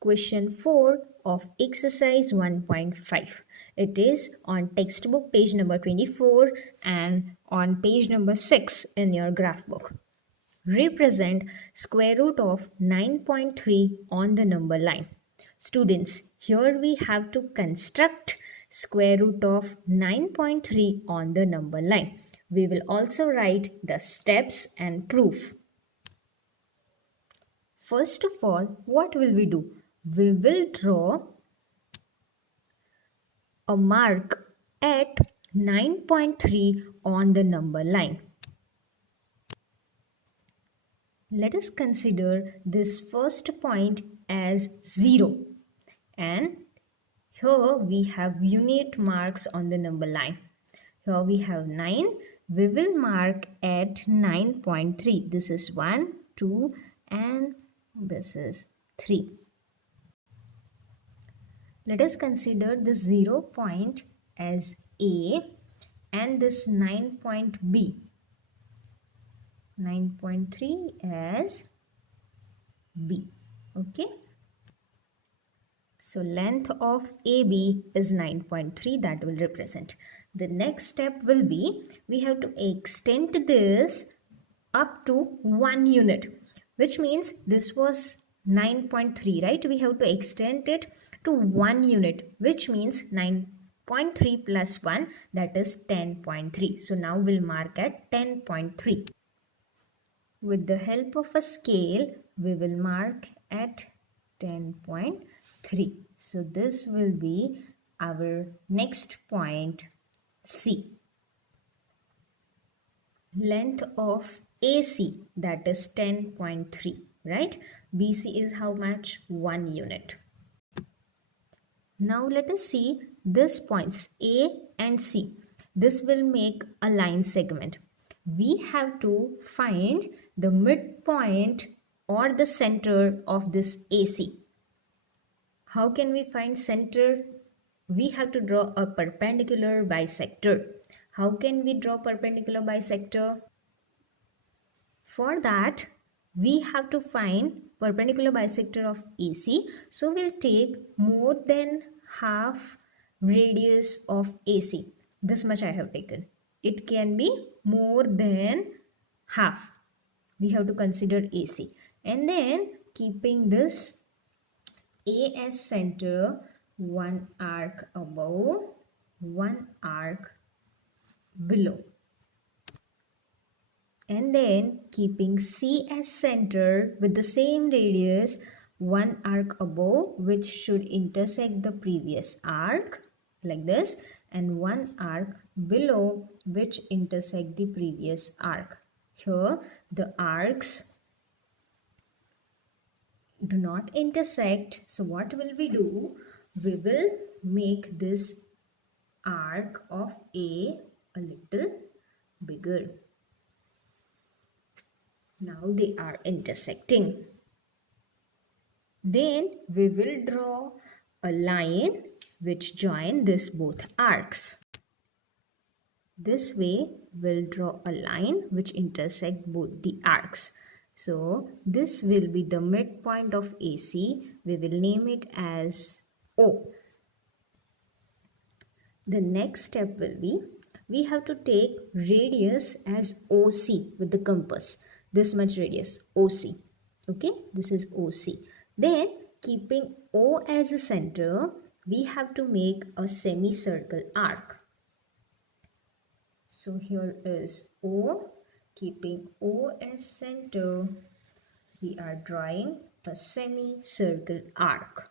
Question 4 of exercise 1.5. It is on textbook page number 24 and on page number 6 in your graph book. Represent square root of 9.3 on the number line. Students, here we have to construct square root of 9.3 on the number line. We will also write the steps and proof. First of all, what will we do? We will draw a mark at 9.3 on the number line. Let us consider this first point as 0, and here we have unit marks on the number line. Here we have 9. We will mark at 9.3. This is 1, 2 and this is 3. Let us consider the 0 point as A and this 9 point B. 9.3 as B. Okay. So length of AB is 9.3, that will represent. The next step will be, we have to extend this up to 1 unit, which means this was 9.3, right? We have to extend it to 1 unit, which means 9.3 plus 1, that is 10.3. So now we'll mark at 10.3. With the help of a scale, we will mark at 10.3. So this will be our next point C. Length of AC, that is 10.3, right? BC is how much? 1 unit. Now let us see these points A and C. This will make a line segment. We have to find the midpoint or the center of this AC. How can we find center? We have to draw a perpendicular bisector. How can we draw perpendicular bisector? For that, we have to find perpendicular bisector of AC. So we'll take more than half radius of AC. This much I have taken. It can be more than half. We have to consider AC. And then keeping this A as center, one arc above, one arc below. And then keeping C as center with the same radius, one arc above which should intersect the previous arc like this, and one arc below which intersect the previous arc. Here the arcs do not intersect, so what will we do? We will make this arc of A a little bigger. Now they are intersecting. Then we will draw a line which join this both arcs. This way we'll draw a line which intersect both the arcs. So this will be the midpoint of AC. We will name it as O. The next step will be, we have to take radius as OC with the compass. This much radius, OC. Okay, this is OC. Then keeping O as a center, we have to make a semicircle arc. So here is O. Keeping O as center, we are drawing a semicircle arc.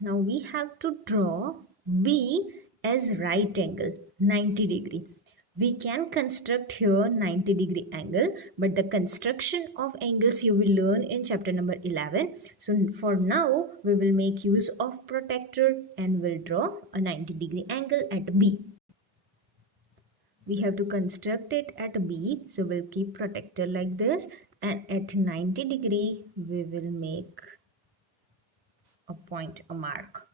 Now we have to draw B as right angle, 90 degree. We can construct here 90 degree angle, but the construction of angles you will learn in chapter number 11. So for now, we will make use of protector and will draw a 90 degree angle at B. We have to construct it at B, so we'll keep protector like this, and at 90 degree, we will make a point, a mark.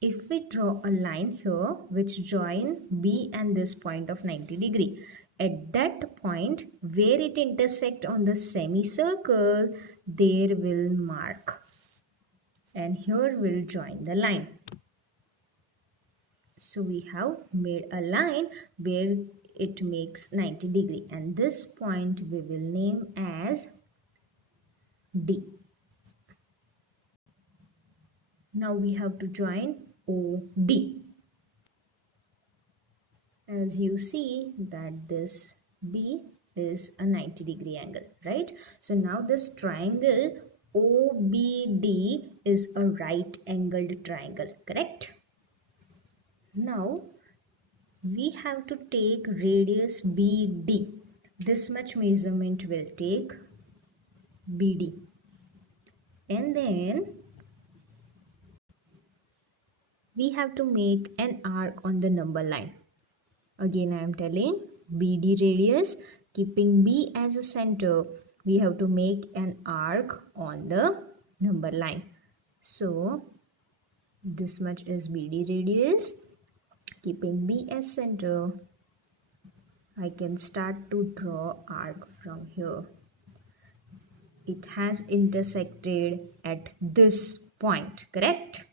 If we draw a line here which join B and this point of 90 degree, At that point where it intersects on the semicircle, there will mark. And here we'll join the line. So we have made a line where it makes 90 degree, and this point we will name as D. Now we have to join OD. As you see that this B is a 90 degree angle, right? So now this triangle OBD is a right angled triangle, correct? Now we have to take radius BD. This much measurement will take BD. And then we have to make an arc on the number line. Again, I am telling BD radius, keeping B as a center, we have to make an arc on the number line. So this much is BD radius. Keeping B as center, I can start to draw arc from here. It has intersected at this point, correct?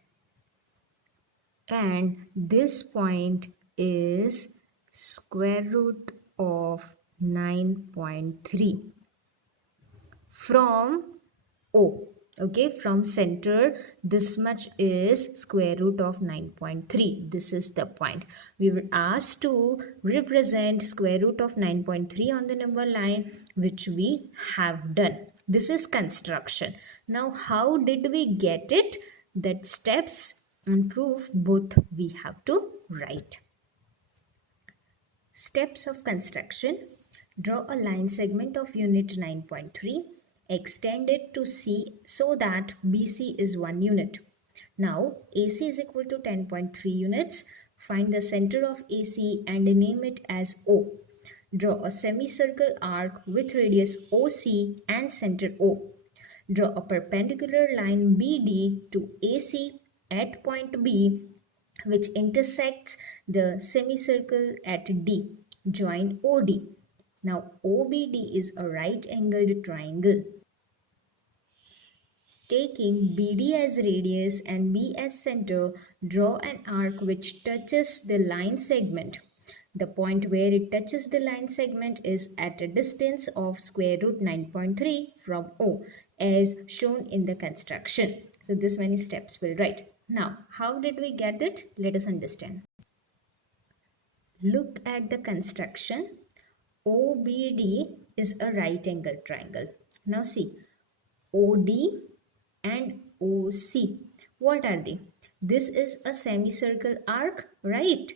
And this point is square root of 9.3 from O. Okay, from center, this much is square root of 9.3. This is the point. We were asked to represent square root of 9.3 on the number line, which we have done. This is construction. Now, how did we get it? That steps and proof both we have to write. Steps of construction. Draw a line segment of unit 9.3. Extend it to C so that BC is 1 unit. Now AC is equal to 10.3 units. Find the center of AC and name it as O. Draw a semicircle arc with radius OC and center O. Draw a perpendicular line BD to AC at point B, which intersects the semicircle at D. Join OD. Now OBD is a right angled triangle. Taking BD as radius and B as center, draw an arc which touches the line segment. The point where it touches the line segment is at a distance of square root 9.3 from O, as shown in the construction. So this many steps we'll write. Now, how did we get it? Let us understand. Look at the construction. OBD is a right angle triangle. Now see, OD and OC. What are they? This is a semicircle arc, right?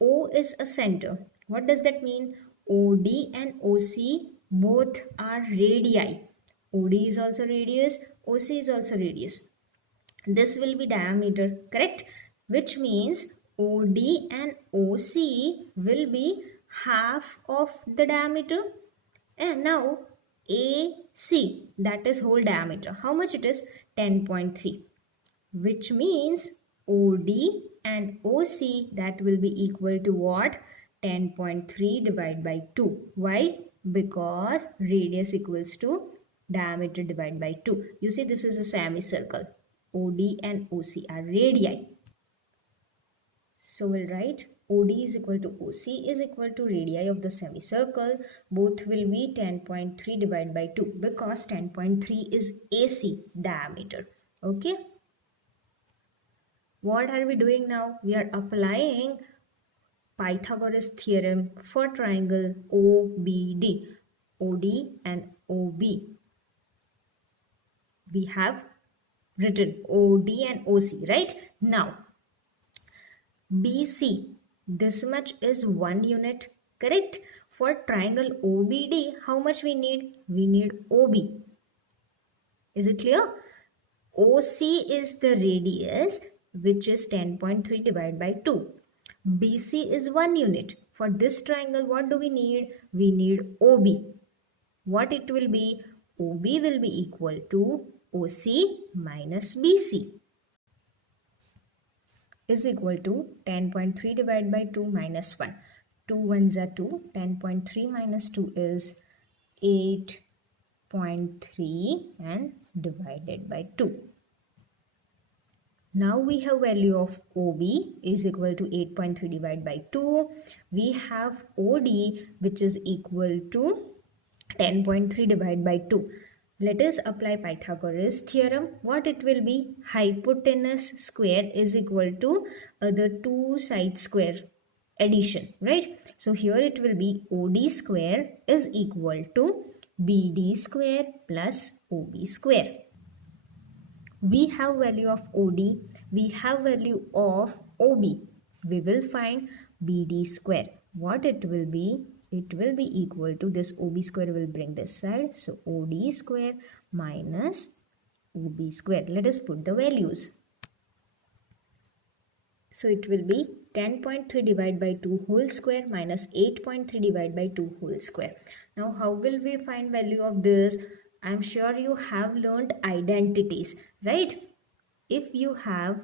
O is a center. What does that mean? OD and OC both are radii. OD is also radius, OC is also radius. This will be diameter, correct? Which means OD and OC will be half of the diameter. And now AC, that is whole diameter. How much it is? 10.3. Which means OD and OC, that will be equal to what? 10.3 divided by 2. Why? Because radius equals to diameter divided by 2. You see, this is a semicircle. OD and OC are radii. So we'll write OD is equal to OC is equal to radii of the semicircle. Both will be 10.3 divided by 2 because 10.3 is AC diameter. Okay. What are we doing now? We are applying Pythagoras theorem for triangle OBD. OD and OB. We have written OD and OC, right? Now, BC, this much is 1 unit, correct? For triangle OBD, how much we need? We need OB. Is it clear? OC is the radius, which is 10.3 divided by 2. BC is 1 unit. For this triangle, what do we need? We need OB. What it will be? OB will be equal to OC minus BC is equal to 10.3 divided by 2 minus 1. 2 ones are 2. 10.3 minus 2 is 8.3 and divided by 2. Now we have value of OB is equal to 8.3 divided by 2. We have OD which is equal to 10.3 divided by 2. Let us apply Pythagoras theorem. What it will be? Hypotenuse square is equal to the two side square addition, right? So here it will be OD square is equal to BD square plus OB square. We have value of OD, we have value of OB. We will find BD square. What it will be? It will be equal to this OB square will bring this side. So OD square minus OB square. Let us put the values. So it will be 10.3 divided by 2 whole square minus 8.3 divided by 2 whole square. Now how will we find value of this? I'm sure you have learned identities, right? If you have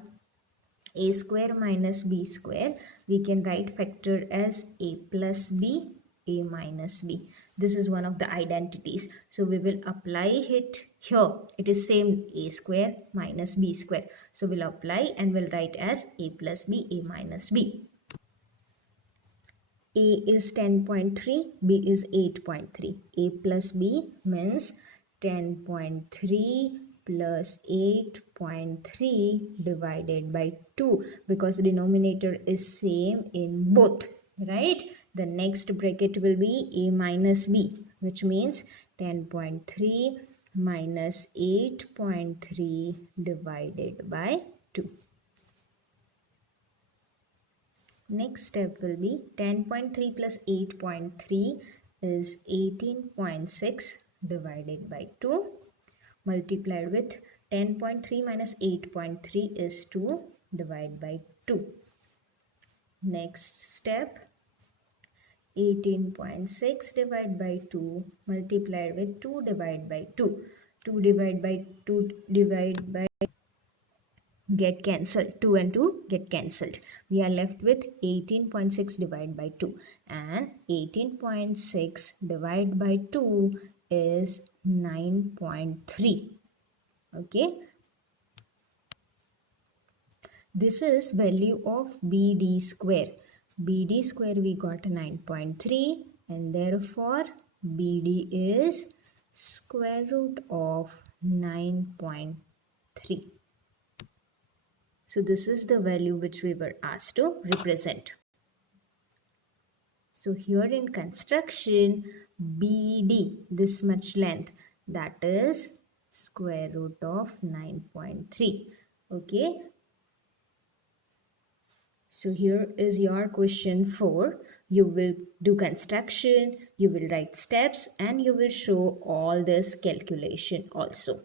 a square minus b square, we can write factor as a plus b, a minus b. This is one of the identities. So we will apply it here. It is same a square minus b square. So we'll apply and we'll write as a plus b, a minus b. A is 10.3, B is 8.3. A plus B means 10.3 plus 8.3 divided by 2 because the denominator is same in both, right? The next bracket will be A minus B, which means 10.3 minus 8.3 divided by 2. Next step will be 10.3 plus 8.3 is 18.6 divided by 2 multiplied with 10.3 minus 8.3 is 2 divided by 2. Next step 18.6 divided by 2 multiplied with 2 divided by 2. 2 divided by 2 divided by get cancelled. 2 and 2 get cancelled. We are left with 18.6 divided by 2 and 18.6 divided by 2 is 9.3. Okay. This is value of BD square. BD square we got 9.3 and therefore BD is square root of 9.3. So this is the value which we were asked to represent. So here in construction, BD, this much length, that is square root of 9.3. Okay. So here is your question 4. You will do construction, you will write steps and you will show all this calculation also.